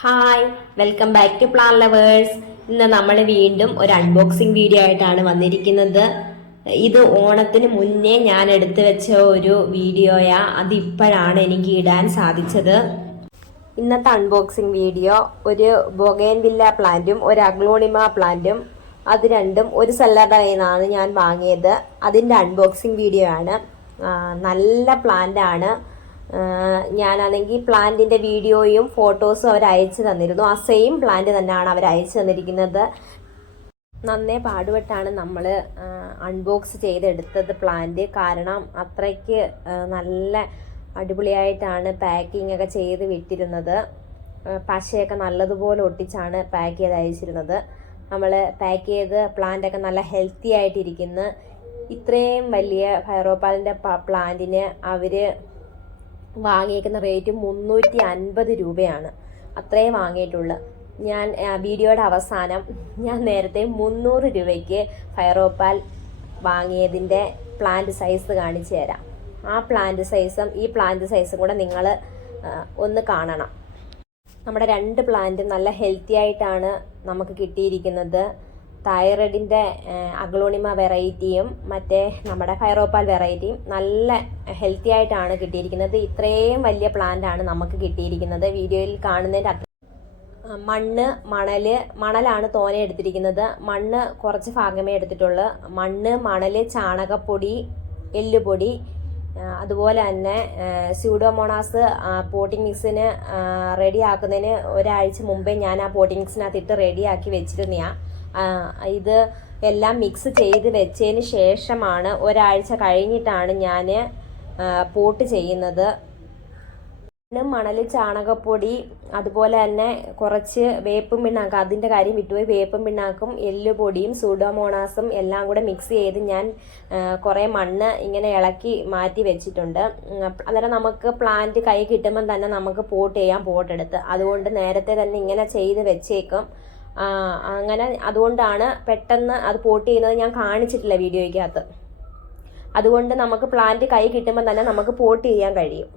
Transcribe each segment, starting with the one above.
Hi, welcome back to plant lovers. ഇന്ന് നമ്മൾ വീണ്ടും ഒരു അൺബോക്സിംഗ് വീഡിയോ ആയിട്ടാണ് വന്നിരിക്കുന്നത്. ഇത് ഓണത്തിന് മുന്നേ ഞാൻ എടുത്തു വെച്ച ഒരു വീഡിയോയാ. അതിപ്പോഴാണ് എനിക്ക് ഇടാൻ സാധിച്ചത്. ഇന്നത്തെ അൺബോക്സിംഗ് വീഡിയോ ഒരു ബൊഗൈൻവില്ല പ്ലാന്റും ഒരു അഗ്ലോണിമ പ്ലാന്റും, അത് രണ്ടും ഒരു സെല്ലറുടെ നിന്നാണ് ഞാൻ വാങ്ങിയത്. അതിൻ്റെ അൺബോക്സിംഗ് വീഡിയോ ആണ്. നല്ല പ്ലാന്റ് ആണ്. ഞാനാണെങ്കിൽ പ്ലാന്റിന്റെ വീഡിയോയും ഫോട്ടോസും അവർ അയച്ചു തന്നിരുന്നു. ആ സെയിം പ്ലാന്റ് തന്നെയാണ് അവർ അയച്ചു തന്നിരിക്കുന്നത്. നന്നേ പാടുപെട്ടാണ് നമ്മൾ അൺബോക്സ് ചെയ്തെടുത്തത് പ്ലാന്റ്. കാരണം അത്രയ്ക്ക് നല്ല അടിപൊളിയായിട്ടാണ് പാക്കിംഗ് ഒക്കെ ചെയ്ത് വിട്ടിരുന്നത്. പശയൊക്കെ നല്ലതുപോലെ ഒട്ടിച്ചാണ് പാക്ക് ചെയ്ത് അയച്ചിരുന്നത്. നമ്മൾ പാക്ക് ചെയ്ത് പ്ലാന്റൊക്കെ നല്ല ഹെൽത്തി ആയിട്ടിരിക്കുന്നു. ഇത്രയും വലിയ ഫൈറോപ്പാലിൻ്റെ പ്ലാന്റിന് അവർ വാങ്ങിയേക്കുന്ന റേറ്റ് 350 രൂപയാണ്. അത്രയും വാങ്ങിയിട്ടുള്ളു. ഞാൻ വീഡിയോയുടെ അവസാനം ഞാൻ നേരത്തെ 300 രൂപയ്ക്ക് ഫൈറോപ്പാൽ വാങ്ങിയതിൻ്റെ പ്ലാന്റ് സൈസ് കാണിച്ചു തരാം. ആ പ്ലാന്റ് സൈസും ഈ പ്ലാന്റ് സൈസും കൂടെ നിങ്ങൾ ഒന്ന് കാണണം. നമ്മുടെ രണ്ട് പ്ലാന്റും നല്ല ഹെൽത്തി ആയിട്ടാണ് നമുക്ക് കിട്ടിയിരിക്കുന്നത്. തൈറോയിഡിൻ്റെ അഗ്ലോണിമ വെറൈറ്റിയും മറ്റേ നമ്മുടെ ഫൈറോപ്പാൽ വെറൈറ്റിയും നല്ല ഹെൽത്തി ആയിട്ടാണ് കിട്ടിയിരിക്കുന്നത്. ഇത്രയും വലിയ പ്ലാന്റ് ആണ് നമുക്ക് കിട്ടിയിരിക്കുന്നത്. വീഡിയോയിൽ കാണുന്നതിൻ്റെ മണലാണ് തോനെ എടുത്തിരിക്കുന്നത്. മണ്ണ് കുറച്ച് ഭാഗമേ എടുത്തിട്ടുള്ളൂ. മണല്, ചാണകപ്പൊടി, എല്ലുപൊടി, അതുപോലെ തന്നെ സ്യൂഡോമോണാസ് പോട്ടിംഗ് മിക്സിന് റെഡി ആക്കുന്നതിന് ഒരാഴ്ച മുമ്പേ ഞാൻ ആ പോട്ടിംഗ് മിക്സിനകത്തിട്ട് റെഡിയാക്കി വെച്ചിരുന്നതാണ്. ഇത് എല്ലാം മിക്സ് ചെയ്ത് വെച്ചതിന് ശേഷമാണ്, ഒരാഴ്ച കഴിഞ്ഞിട്ടാണ് ഞാൻ പോട്ട് ചെയ്യുന്നത്. മണൽ, ചാണകപ്പൊടി, അതുപോലെ തന്നെ കുറച്ച് വേപ്പും പിണ്ണാക്കും, അതിൻ്റെ കാര്യം വിട്ടുപോയി. വേപ്പും പിണ്ണാക്കും, എല്ലുപൊടിയും സൂഡോമോണാസും എല്ലാം കൂടെ മിക്സ് ചെയ്ത് ഞാൻ കുറേ മണ്ണ് ഇങ്ങനെ ഇളക്കി മാറ്റി വെച്ചിട്ടുണ്ട്. അന്നേരം നമുക്ക് പ്ലാന്റ് കൈ കിട്ടുമ്പം തന്നെ നമുക്ക് പോട്ട് ചെയ്യാം, പോട്ടെടുത്ത്. അതുകൊണ്ട് നേരത്തെ തന്നെ ഇങ്ങനെ ചെയ്ത് വെച്ചേക്കും. അങ്ങനെ അതുകൊണ്ടാണ് പെട്ടെന്ന് അത് പോട്ട് ചെയ്യുന്നത് ഞാൻ കാണിച്ചിട്ടില്ല വീഡിയോയ്ക്കകത്ത്. അതുകൊണ്ട് നമുക്ക് പ്ലാന്റ് കൈ കിട്ടുമ്പോൾ തന്നെ നമുക്ക് പോട്ട് ചെയ്യാൻ കഴിയും.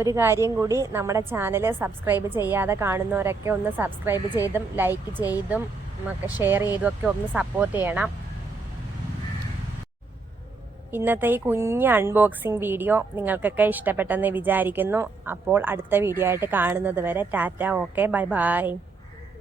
ഒരു കാര്യം കൂടി, നമ്മുടെ ചാനൽ സബ്സ്ക്രൈബ് ചെയ്യാതെ കാണുന്നവരൊക്കെ ഒന്ന് സബ്സ്ക്രൈബ് ചെയ്തും ലൈക്ക് ചെയ്തും ഒക്കെ ഷെയർ ചെയ്തും ഒക്കെ ഒന്ന് സപ്പോർട്ട് ചെയ്യണം. ഇന്നത്തെ ഈ കുഞ്ഞ് അൺബോക്സിംഗ് വീഡിയോ നിങ്ങൾക്കൊക്കെ ഇഷ്ടപ്പെട്ടെന്ന് വിചാരിക്കുന്നു. അപ്പോൾ അടുത്ത വീഡിയോ ആയിട്ട് കാണുന്നത് വരെ ടാറ്റ, ഓക്കെ, ബൈ ബൈ.